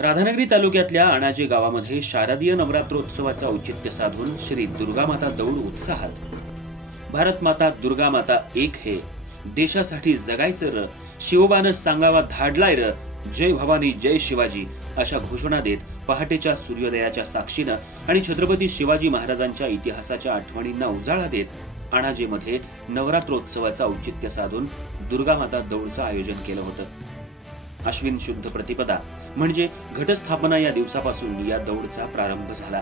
राधानगरी तालुक्यातल्या अणाजे गावामध्ये शारदीय नवरात्रोत्सवाचं औचित्य साधून श्री दुर्गामाता दौड उत्साहात. भारत माता दुर्गा माता एक हे. देशासाठी जगायचं र शिवबानं सांगावा धाडलाय र जय भवानी जय शिवाजी अशा घोषणा देत पहाटेच्या सूर्योदयाच्या साक्षीनं आणि छत्रपती शिवाजी महाराजांच्या इतिहासाच्या आठवणींना उजाळा देत अणाजेमध्ये नवरात्रोत्सवाचं औचित्य साधून दुर्गामाता दौडचं आयोजन केलं होतं. अश्विन शुद्ध प्रतिपदा. म्हणजे घटस्थापना या दिवसापासून या दौडचा प्रारंभ झाला.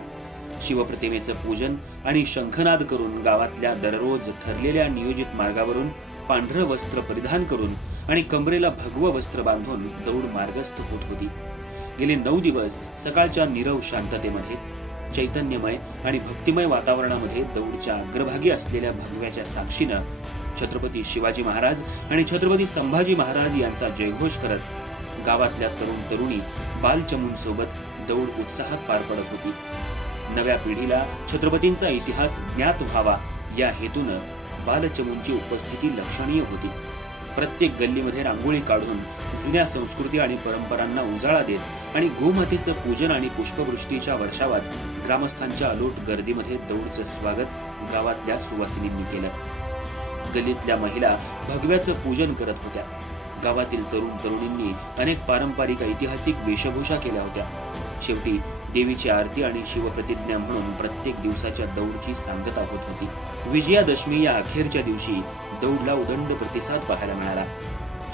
शिवप्रतिमेचं पूजन आणि शंखनाद करून गावातल्या दररोज ठरलेल्या नियोजित मार्गावरून पांढरं वस्त्र परिधान करून आणि कमरेला भगवं वस्त्र बांधून दौड मार्गस्थ होत होती. गेले नऊ दिवस सकाळच्या नीरव शांततेमध्ये चैतन्यमय आणि भक्तिमय वातावरणामध्ये दौडच्या अग्रभागी असलेल्या भगव्याच्या साक्षीनं छत्रपती शिवाजी महाराज आणि छत्रपती संभाजी महाराज यांचा जयघोष करत गावातल्या तरुण तरुणी बालचमूंसोबत दौड उत्साहात पार पडत होती. नव्या पिढीला छत्रपतींचा इतिहास ज्ञात व्हावा या हेतूनं बालचमूंची उपस्थिती लक्षणीय होती. प्रत्येक गल्लीमध्ये रांगोळी काढून जुन्या संस्कृती आणि परंपरांना उजाळा देत आणि गोमातेचं पूजन आणि पुष्पवृष्टीच्या वर्षावात ग्रामस्थांच्या अलोट गर्दीमध्ये दौडचं स्वागत गावातल्या सुवासिनींनी केलं. गल्लीतल्या महिला भगव्याचं पूजन करत होत्या. गावातील तरुण तरुणींनी अनेक पारंपरिक ऐतिहासिक वेशभूषा केल्या होत्या. शेवटी देवीची आरती आणि शिवप्रतिज्ञा म्हणून प्रत्येक दिवसाच्या दौडची सांगता होत होती. विजयादशमी या अखेरच्या दिवशी दौडला उदंड प्रतिसाद पाहायला मिळाला.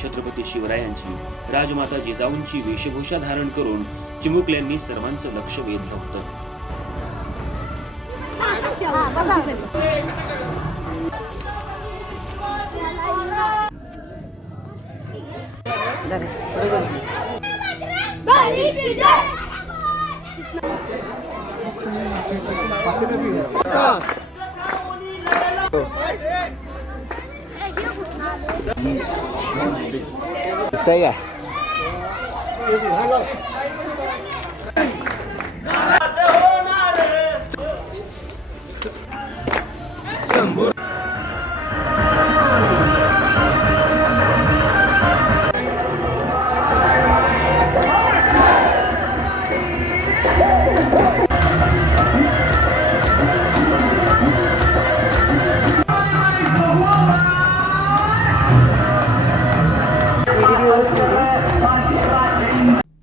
छत्रपती शिवरायांची राजमाता जिजाऊंची वेशभूषा धारण करून चिमुकल्यांनी सर्वांचं लक्ष वेधलं होतं. सही आहे.